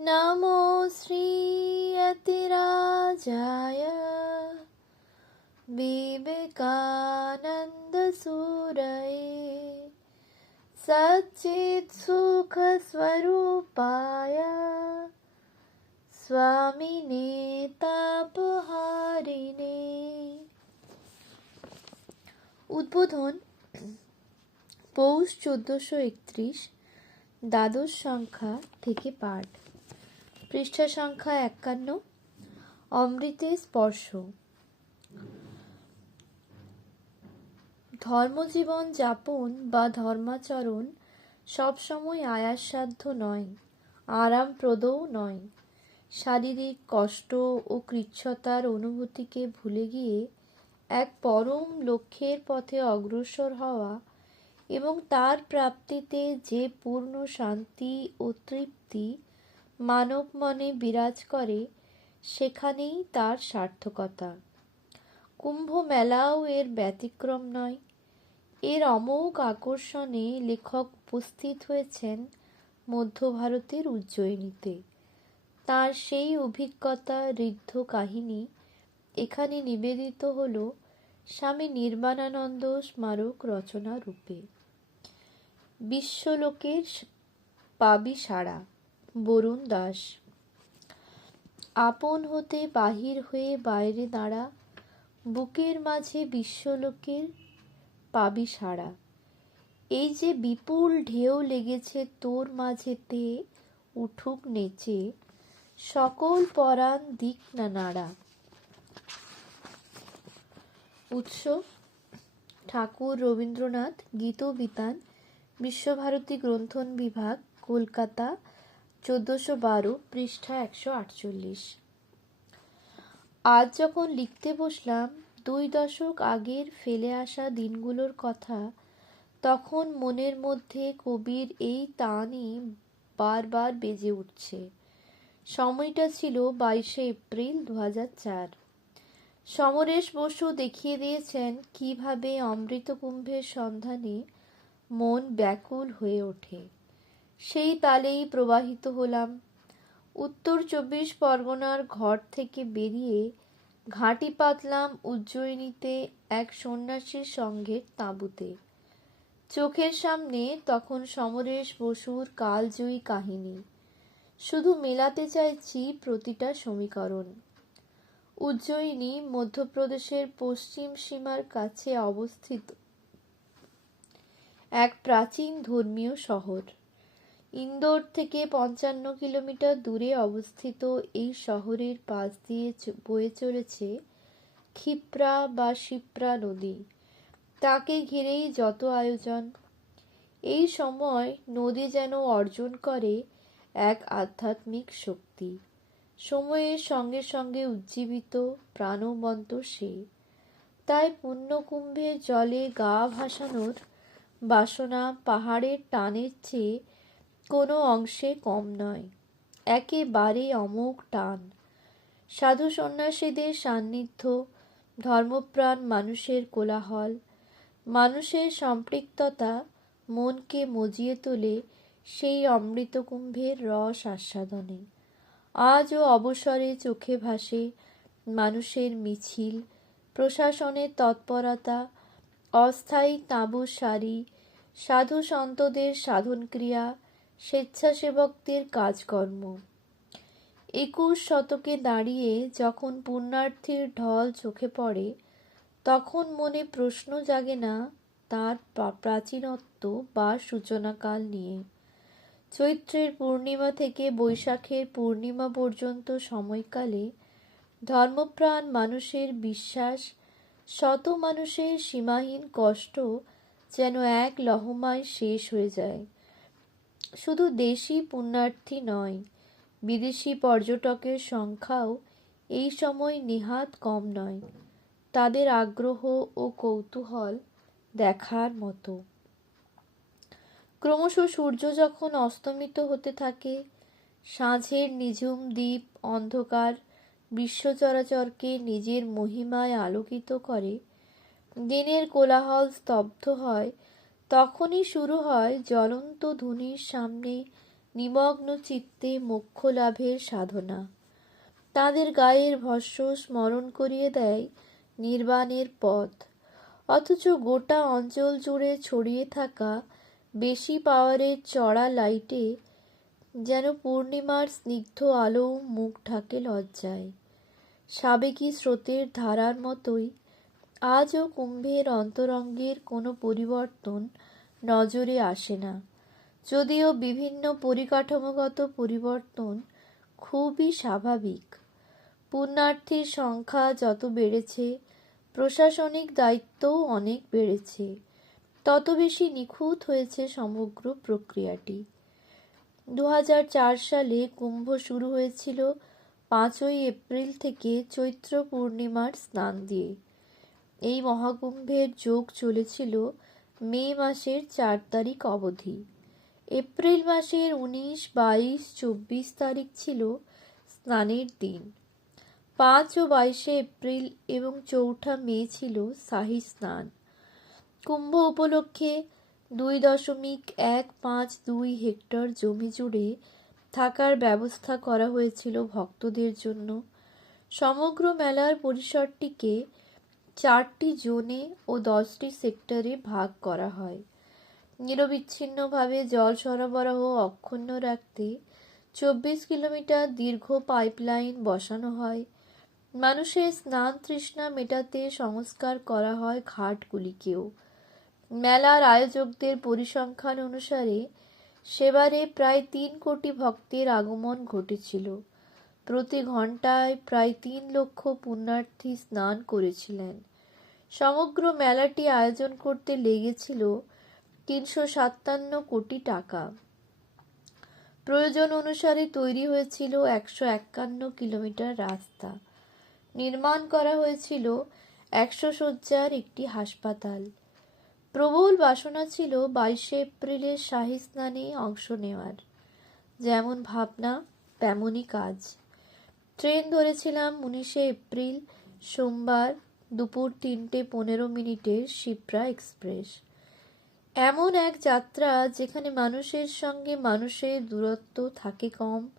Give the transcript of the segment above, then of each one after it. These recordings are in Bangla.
नमो श्रीयतिराजाय विवेकानन्दसूरये सच्चित्सुखस्वरूपाय स्वामिने তাপহারিণে উদ্বোধন পৌষ চোদ্দোশো একত্রিশ দ্বাদশ সংখ্যা থেকে পাঠ পৃষ্ঠা সংখ্যা একান্ন। অমৃতে স্পর্শ। ধর্মজীবন যাপন বা ধর্মাচরণ সবসময় আয়াসসাধ্য নয়, আরামপ্রদও নয়। শারীরিক কষ্ট ও কৃচ্ছতার অনুভূতিকে ভুলে গিয়ে এক পরম লক্ষ্যের পথে অগ্রসর হওয়া এবং তার প্রাপ্তিতে যে পূর্ণ শান্তি ও তৃপ্তি মানব মনে বিরাজ করে, সেখানেই তার সার্থকতা। কুম্ভ মেলাও এর ব্যতিক্রম নয়। এর অমোঘ আকর্ষণে লেখক উপস্থিত হয়েছেন মধ্য ভারতের উজ্জয়িনীতে। তার সেই অভিজ্ঞতা, ঋদ্ধ কাহিনী এখানে নিবেদিত হল স্বামী নির্বাণানন্দ স্মারক রচনা রূপে। বিশ্বলোকের পাবি সাড়া বরুণ দাস। আপন হতে বাহির হয়ে বাইরে দাঁড়া, বুকের মাঝে বিশ্বলোকের পাবি সাড়া। এই যে বিপুল ঢেউ লেগেছে তোর মাঝেতে, উঠুক নেচে সকল পরাণ দিক না নাড়া। উৎস, ঠাকুর রবীন্দ্রনাথ, গীতবিতান, বিশ্বভারতী গ্রন্থন বিভাগ, কলকাতা চোদ্দোশো বারো পৃষ্ঠা একশো আটচল্লিশ। আজ যখন লিখতে বসলাম, দুই দশক আগের ফেলে আসা দিনগুলোর কথা, তখন মনের মধ্যে কবির এই তানই বারবার বেজে উঠছে। সময়টা ছিল বাইশে এপ্রিল দু চার। সমরেশ বসু দেখিয়ে দিয়েছেন কীভাবে অমৃতকুম্ভের সন্ধানে মন ব্যাকুল হয়ে ওঠে। সেই তালেই প্রবাহিত হলাম। উত্তর চব্বিশ পরগনার ঘর থেকে বেরিয়ে ঘাঁটি পাতলাম উজ্জয়িনীতে এক সন্ন্যাসীর সঙ্গের তাঁবুতে। চোখের সামনে তখন সমরেশ বসুর কালজয়ী কাহিনী। শুধু মেলাতে চাইছি প্রতিটা সমীকরণ। উজ্জয়িনী মধ্যপ্রদেশের পশ্চিম সীমার কাছে অবস্থিত। এক প্রাচীন ধর্মীয় শহর। ইন্দোর থেকে পঞ্চান্ন কিলোমিটার দূরে অবস্থিত এই শহরের পাশ দিয়ে বয়ে চলেছে ক্ষিপ্রা বা শিপ্রা নদী। তাকে ঘিরেই যত আয়োজন। এই সময় নদী যেন অর্জন করে এক আধ্যাত্মিক শক্তি। সময়ের সঙ্গে সঙ্গে উজ্জীবিত, প্রাণবন্ত সে। তাই পুণ্যকুম্ভের জলে গা ভাসানোর বাসনা পাহাড়ের টানের চেয়ে কোনো অংশে কম নয়। একেবারে অমোঘ টান। সাধু সন্ন্যাসীদের সান্নিধ্য, ধর্মপ্রাণ মানুষের কোলাহল, মানুষের সম্পৃক্ততা, মনকে মজিয়ে তোলে সেই অমৃতকুম্ভের রস আস্বাদনে। আজও অবসরে চোখে ভাসে মানুষের মিছিল, প্রশাসনের তৎপরতা, অস্থায়ী তাঁবুর সারি, সাধু সন্তদের সাধনক্রিয়া স্বেচ্ছাসেবকদের কাজকর্ম। একুশ শতকে দাঁড়িয়ে যখন পুণ্যার্থীর ঢল চোখে পড়ে, তখন মনে প্রশ্ন জাগে না তার প্রাচীনত্ব বা সূচনাকাল নিয়ে। চৈত্রের পূর্ণিমা থেকে বৈশাখের পূর্ণিমা পর্যন্ত সময়কালে ধর্মপ্রাণ মানুষের বিশ্বাস, শত মানুষের সীমাহীন কষ্ট যেন এক লহমায় শেষ হয়ে যায়। শুধু দেশি পুণ্যার্থী নয়, বিদেশি পর্যটকের সংখ্যাও এই সময় নেহাত কম নয়। তাদের আগ্রহ ও কৌতূহল দেখার মতো। ক্রমশ সূর্য যখন অস্তমিত হতে থাকে, সাঁঝের নিঝুম দ্বীপ অন্ধকার বিশ্ব চরাচরকে নিজের মহিমায় আলোকিত করে, দিনের কোলাহল স্তব্ধ হয় তখনই শুরু হয় জ্বলন্ত ধুনির সামনে নিমগ্ন চিত্তে মোক্ষ লাভের সাধনা। তাদের গায়ের ভস্য স্মরণ করিয়ে দেয় নির্বাণের পথ। অথচ গোটা অঞ্চল জুড়ে ছড়িয়ে থাকা বেশি পাওয়ারের চড়া লাইটে যেন পূর্ণিমার স্নিগ্ধ আলো মুখ ঢাকে লজ্জায়। সাবেকি স্রোতের ধারার মতোই আজও কুম্ভের অন্তরঙ্গের কোনো পরিবর্তন নজরে আসে না। যদিও বিভিন্ন পরিকাঠামোগত পরিবর্তন খুবই স্বাভাবিক। পুণ্যার্থীর সংখ্যা যত বেড়েছে, প্রশাসনিক দায়িত্বও অনেক বেড়েছে, তত বেশি নিখুঁত হয়েছে সমগ্র প্রক্রিয়াটি। দু হাজার চার সালে কুম্ভ শুরু হয়েছিল পাঁচই এপ্রিল থেকে চৈত্র পূর্ণিমার স্নান দিয়ে। এই মহাকুম্ভের যোগ চলেছিল মে মাসের চার তারিখ অবধি। এপ্রিল মাসের উনিশ, বাইশ, চব্বিশ তারিখ ছিল স্নানের দিন। পাঁচ ও বাইশে এপ্রিল এবং চৌঠা মে ছিল শাহী স্নান। কুম্ভ উপলক্ষে দুই দশমিক এক পাঁচ দুই হেক্টর জমি জুড়ে থাকার ব্যবস্থা করা হয়েছিল ভক্তদের জন্য। সমগ্র মেলার পরিসরটিকে চারটি জোনে ও দশটি সেক্টরে ভাগ করা হয়। নিরবিচ্ছিন্নভাবে জল সরবরাহ অক্ষুণ্ণ রাখতে চব্বিশ কিলোমিটার দীর্ঘ পাইপলাইন বসানো হয়। মানুষের স্নান তৃষ্ণা মেটাতে সংস্কার করা হয় ঘাটগুলিকেও। মেলার আয়োজকদের পরিসংখ্যান অনুসারে, সেবারে প্রায় তিন কোটি ভক্তের আগমন ঘটেছিল। প্রতি ঘন্টায় প্রায় তিন লক্ষ পুণ্যার্থী স্নান করেছিলেন। সমগ্র মেলাটি আয়োজন করতে লেগেছিল তিনশো সাতান্ন কোটি টাকা। প্রয়োজন অনুসারে তৈরি হয়েছিল একশো একান্ন কিলোমিটার রাস্তা। নির্মাণ করা হয়েছিল একশো শয্যার একটি হাসপাতাল। প্রবল বাসনা ছিল বাইশে এপ্রিলের শাহী স্নানে অংশ নেওয়ার। যেমন ভাবনা, তেমনই কাজ। ট্রেন ধরেছিলাম উনিশে এপ্রিল, সোমবার দুপুর তিনটে পনেরো মিনিটের শিপ্রা এক্সপ্রেস। এমন এক যাত্রা যেখানে মানুষের সঙ্গে মানুষের দূরত্ব থাকে কম,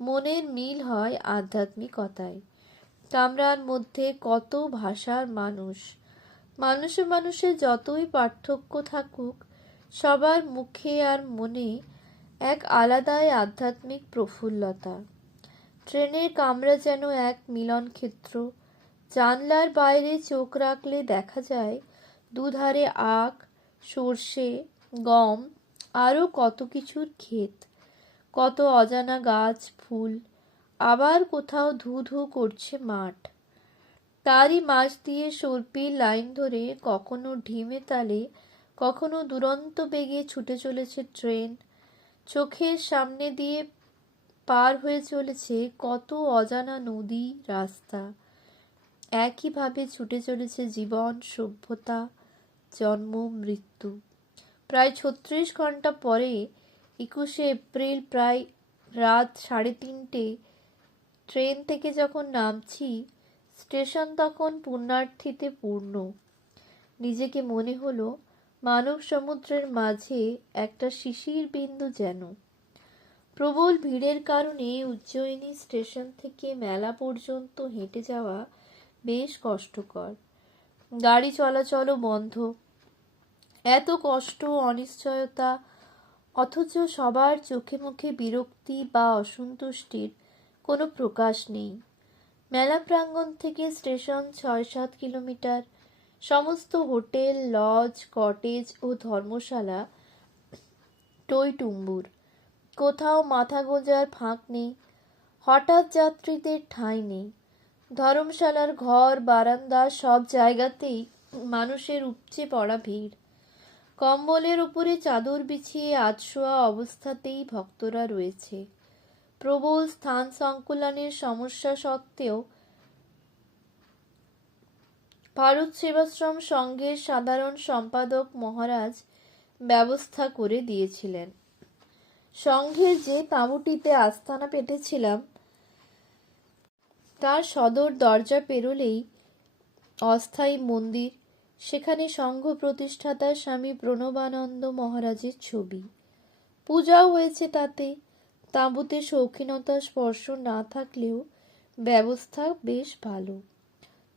মনের মিল হয় আধ্যাত্মিকতায়। কামরার মধ্যে কত ভাষার মানুষ। মানুষে মানুষে যতই পার্থক্য থাকুক, সবার মুখে আর মনে এক আলাদাই আধ্যাত্মিক প্রফুল্লতা। ট্রেনের কামরা যেন এক মিলন ক্ষেত্র জানলার বাইরে চোখ রাখলে দেখা যায়, দুধারে আখ, সর্ষে, গম, আরও কত কিছুর ক্ষেত। কত অজানা গাছ, ফুল, আবার কোথাও ধু ধু করছে মাঠ। তারই মাঝ দিয়ে সর্পির লাইন ধরে কখনো ঢিমে তালে, কখনো দুরন্ত বেগে ছুটে চলেছে ট্রেন। চোখের সামনে দিয়ে পার হয়ে চলেছে কত অজানা নদী, রাস্তা। একইভাবে ছুটে চলেছে জীবন, সভ্যতা, জন্ম, মৃত্যু। প্রায় ছত্রিশ ঘণ্টা পরে একুশে এপ্রিল প্রায় রাত সাড়ে তিনটে, ট্রেন থেকে যখন নামছি, স্টেশন তখন পুণ্যার্থীতে পূর্ণ। নিজেকে মনে হলো, মানব সমুদ্রের মাঝে একটা শিশির বিন্দু যেন। প্রবল ভিড়ের কারণে উজ্জয়িনী স্টেশন থেকে মেলা পর্যন্ত হেঁটে যাওয়া বেশ কষ্টকর। গাড়ি চলাচলও বন্ধ। এত কষ্ট, অনিশ্চয়তা, অথচ সবার চোখে মুখে বিরক্তি বা অসন্তুষ্টির কোনো প্রকাশ নেই। মেলা প্রাঙ্গণ থেকে স্টেশন ছয় সাত কিলোমিটার। সমস্ত হোটেল, লজ, কটেজ ও ধর্মশালা টইটুম্বুর। কোথাও মাথা গোঁজার ফাঁক নেই, হঠাৎ যাত্রীদের ঠাঁই নেই। ধর্মশালার ঘর, বারান্দা, সব জায়গাতেই মানুষের উপচে পড়া ভিড়। কম্বলের উপরে চাদর বিছিয়ে আধশোয়া অবস্থাতেই ভক্তরা রয়েছে। প্রবল স্থান সংকুলনের সমস্যা সত্ত্বেও ভারত সেবাশ্রম সংঘের সাধারণ সম্পাদক মহারাজ ব্যবস্থা করে দিয়েছিলেন। সংঘের যে তাঁবুটিতে আস্তানা পেতেছিলাম, তার সদর দরজা পেরোলেই অস্থায়ী মন্দির, সেখানে সংঘ প্রতিষ্ঠাতা স্বামী প্রণবানন্দ মহারাজের ছবি। পূজাও হয়েছে তাতে। তাঁবুতে শৌখিনতা স্পর্শ না থাকলেও ব্যবস্থা বেশ ভালো।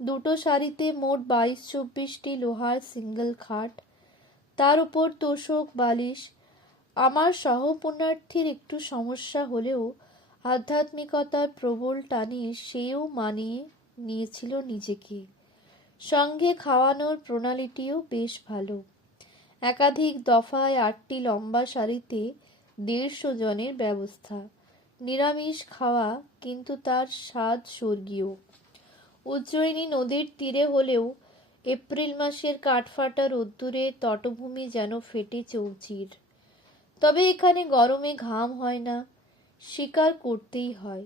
দুটো সারিতে মোট বাইশ চব্বিশটি লোহার সিঙ্গেল খাট। তার উপর তোষক, বালিশ আমার সহপুণ্যার্থীর একটু সমস্যা হলেও আধ্যাত্মিকতার প্রবল টানে সেও মানিয়ে নিয়েছিল নিজেকে। সঙ্গে খাওয়ানোর প্রণালীটিও বেশ ভালো। একাধিক দফায় আটটি লম্বা সারিতে দেড়শো জনের ব্যবস্থা। নিরামিষ খাওয়া কিন্তু তার স্বাদ স্বর্গীয়। উজ্জয়িনী নদীর তীরে হলেও এপ্রিল মাসের কাঠফাটা রোদ্দুরে তটভূমি যেন ফেটে চৌচির। তবে এখানে গরমে ঘাম হয় না স্বীকার করতেই হয়।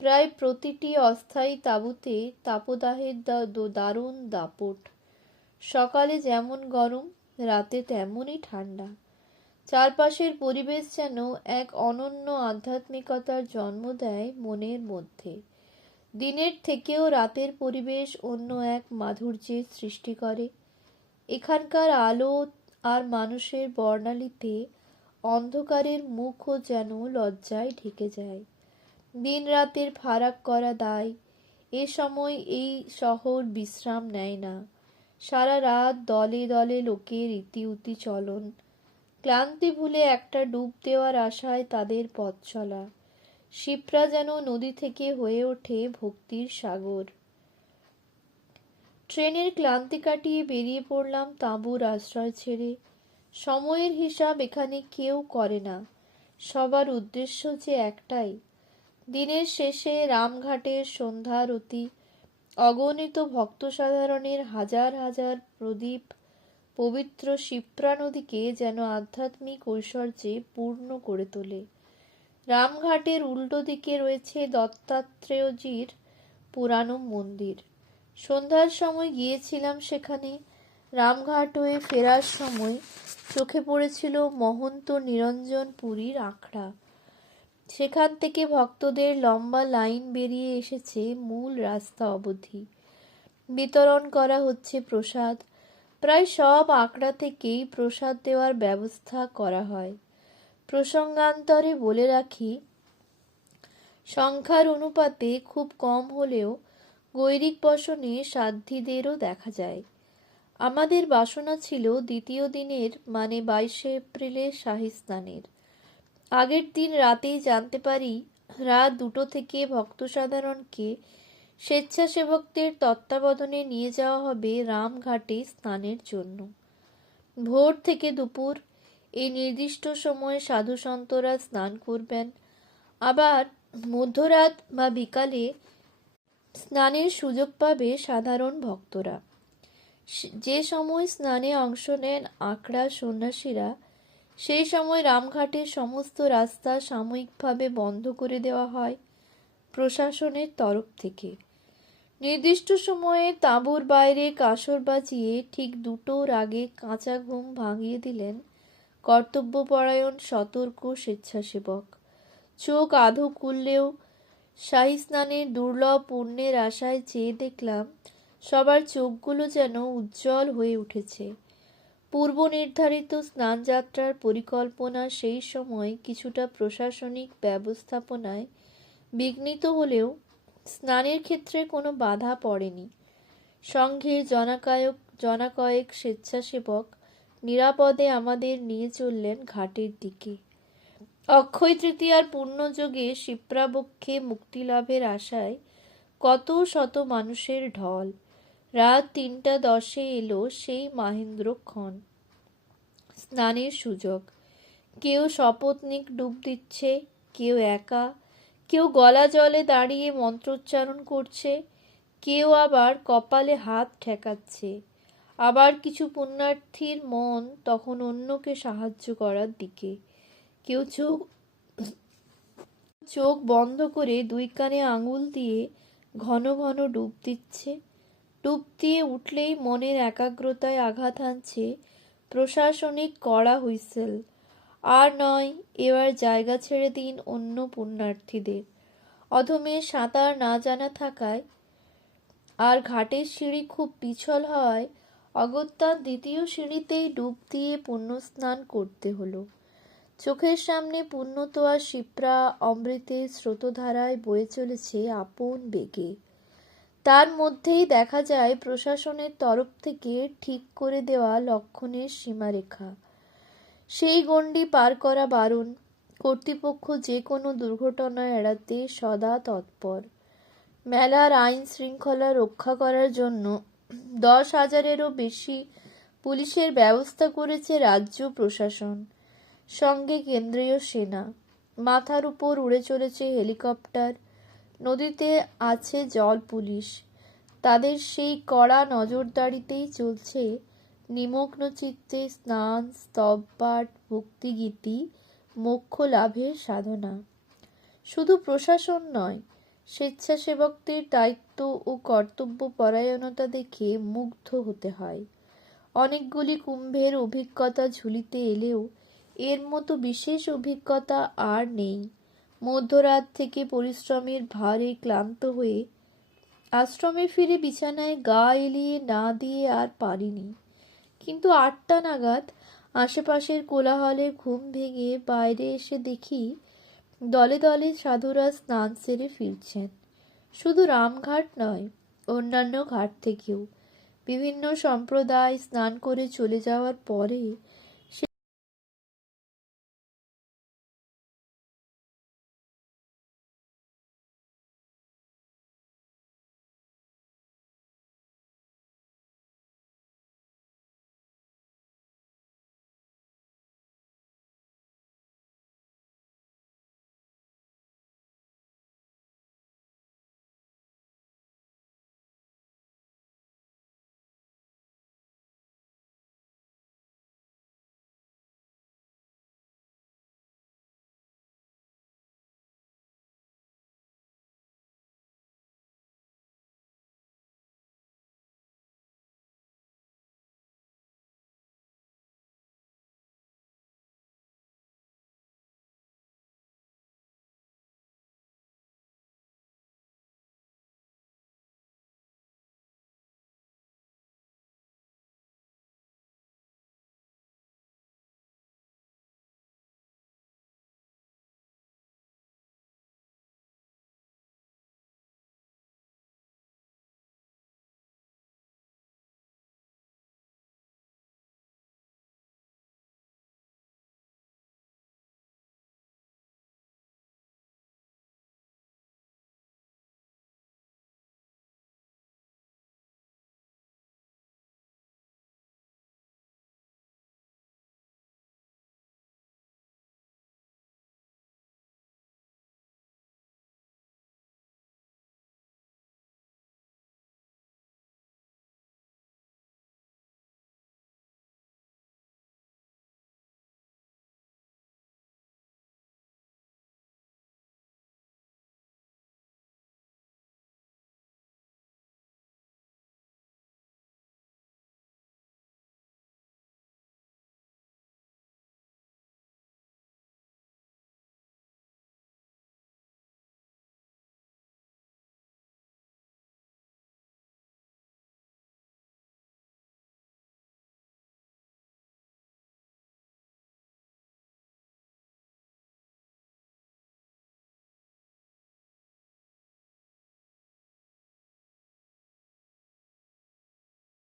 প্রায় প্রতিটি অস্থায়ী তাঁবুতে তাপদাহের দারুণ দাপট। সকালে যেমন গরম, রাতে তেমনই ঠান্ডা। চারপাশের পরিবেশ যেন এক অনন্য আধ্যাত্মিকতার জন্ম দেয় মনের মধ্যে। দিনের থেকেও রাতের পরিবেশ অন্য এক মাধুর্যের সৃষ্টি করে। এখানকার আলো আর মানুষের বর্ণালীতে অন্ধকারের মুখও যেন লজ্জায় ঢেকে যায়। দিন রাতের ফারাক করা দায়, এ সময় এই শহর বিশ্রাম নেয় না। সারা রাত দলে দলে লোকের ইতিউতি চলন। ক্লান্তি ভুলে একটা ডুব দেওয়ার আশায় তাদের পথ চলা। শিপ্রা যেন নদী থেকে হয়ে ওঠে ভক্তির সাগর। ট্রেনের ক্লান্তি কাটিয়ে বেরিয়ে পড়লাম তাঁবুর আশ্রয় ছেড়ে। সময়ের হিসাব এখানে কেউ করে না। সবার উদ্দেশ্য যে একটাই। দিনের শেষে রামঘাটের সন্ধ্যারতি অগণিত ভক্ত সাধারণের হাজার হাজার প্রদীপ, পবিত্র শিপ্রা নদীকে যেন আধ্যাত্মিক ঐশ্বর্যে পূর্ণ করে তোলে। রামঘাটের উল্টো দিকে রয়েছে দত্তাত্রেয়জির পুরানো মন্দির। সন্ধ্যার সময় গিয়েছিলাম সেখানে। রামঘাট হয়ে ফেরার সময় চোখে পড়েছিল মহন্ত নিরঞ্জন পুরীর আখড়া। সেখান থেকে ভক্তদের লম্বা লাইন বেরিয়ে এসেছে মূল রাস্তা অবধি। বিতরণ করা হচ্ছে প্রসাদ। প্রায় সব আঁকড়া থেকেই প্রসাদ দেওয়ার ব্যবস্থা করা হয়। প্রসঙ্গান্তরে বলে রাখি, সংখ্যার অনুপাতে খুব কম হলেও গৈরিক বসনে সাধ্যীদেরও দেখা যায়। আমাদের বাসনা ছিল দ্বিতীয় দিনের মানে বাইশে এপ্রিলে শাহী স্নানের। আগের দিন রাতেই জানতে পারি রাত দুটো থেকে ভক্ত সাধারণকে স্বেচ্ছাসেবকদের তত্ত্বাবধানে নিয়ে যাওয়া হবে রামঘাটে স্নানের জন্য। ভোর থেকে দুপুর এই নির্দিষ্ট সময়ে সাধু সন্তরা স্নান করবেন। আবার মধ্যরাত বা বিকালে স্নানের সুযোগ পাবে সাধারণ ভক্তরা। যে সময় স্নানে অংশ নেন আঁকড়া সন্ন্যাসীরা, সেই সময় রামঘাটের সমস্ত রাস্তা সাময়িকভাবে বন্ধ করে দেওয়া হয় প্রশাসনের তরফ থেকে। নির্দিষ্ট সময়ে তাঁবুর বাইরে কাসর বাজিয়ে ঠিক দুটোর আগে কাঁচা ঘুম ভাঙিয়ে দিলেন কর্তব্যপরায়ণ সতর্ক স্বেচ্ছাসেবক। চোখ আধো খুললেও শাহী স্নানের দুর্লভ পুণ্যের আশায় চেয়ে দেখলাম সবার চোখগুলো যেন উজ্জ্বল হয়ে উঠেছে। পূর্ব নির্ধারিত স্নানযাত্রার পরিকল্পনা সেই সময় কিছুটা প্রশাসনিক ব্যবস্থাপনায় বিঘ্নিত হলেও স্নানের ক্ষেত্রে কোনো বাধা পড়েনি। সংঘের জনাকায়ক, জনাকয়েক স্বেচ্ছাসেবক নিরাপদে আমাদের নিয়ে চললেন ঘাটের দিকে। অক্ষয় তৃতীয়ার পুণ্যযোগে শিপ্রাবক্ষে মুক্তিলাভের আশায় কত শত মানুষের ঢল রাত তিনটা দশে এলো সেই মাহেন্দ্রক্ষণ স্নানের সুযোগ। কেউ শপথনিক ডুব দিচ্ছে, কেউ একা, কেউ গলা জলে দাঁড়িয়ে মন্ত্রোচ্চারণ করছে, কেউ আবার কপালে হাত ঠেকাচ্ছে। আবার কিছু পুণ্যার্থীর মন তখন অন্যকে সাহায্য করার দিকে। কেউ চোখ চোখ বন্ধ করে দুই কানে আঙুল দিয়ে ঘন ঘন ডুব দিচ্ছে। ডুব দিয়ে উঠলেই মনের একাগ্রতায় আঘাত হানছে প্রশাসনিক কড়া হুইসেল। আর নয়, এবার জায়গা ছেড়ে দিন অন্য পুণ্যার্থীদের। অধমে সাঁতার না জানা থাকায় আর ঘাটের সিঁড়ি খুব পিছল হওয়ায় অগত্যা দ্বিতীয় সিঁড়িতেই ডুব দিয়ে পুণ্যস্নান করতে হলো। চোখের সামনে পূর্ণতোয়া শিপ্রা অমৃতের স্রোতধারায় বয়ে চলেছে আপন বেগে। তার মধ্যেই দেখা যায় প্রশাসনের তরফ থেকে ঠিক করে দেওয়া লক্ষণের সীমারেখা। সেই গণ্ডি পার করা বারণ কর্তৃপক্ষ যে কোনো দুর্ঘটনা এড়াতে সদা তৎপর। মেলার আইন শৃঙ্খলা রক্ষা করার জন্য দশ হাজারেরও বেশি পুলিশের ব্যবস্থা করেছে রাজ্য প্রশাসন, সঙ্গে কেন্দ্রীয় সেনা। মাথার উপর উড়ে চলেছে হেলিকপ্টার নদীতে আছে জল পুলিশ। তাদের সেই কড়া নজরদারিতেই চলছে নিমগ্ন চিত্তে স্নান, স্তবপাঠ, ভক্তিগীতি মোক্ষ লাভের সাধনা। শুধু প্রশাসন নয়, স্বেচ্ছাসেবকদের দায়িত্ব ও কর্তব্য পরায়ণতা দেখে মুগ্ধ হতে হয়। অনেকগুলি কুম্ভের অভিজ্ঞতা ঝুলিতে এলেও এর মতো বিশেষ অভিজ্ঞতা আর নেই। মধ্যরাত থেকে পরিশ্রমের ভারে ক্লান্ত হয়ে আশ্রমে ফিরে বিছানায় গা এলিয়ে না দিয়ে আর পারিনি। কিন্তু আটটা নাগাদ আশেপাশের কোলাহলে ঘুম ভেঙে বাইরে এসে দেখি দলে দলে সাধুরা স্নান সেরে ফিরছেন। শুধু রামঘাট নয়, অন্যান্য ঘাট থেকেও। বিভিন্ন সম্প্রদায় স্নান করে চলে যাওয়ার পরে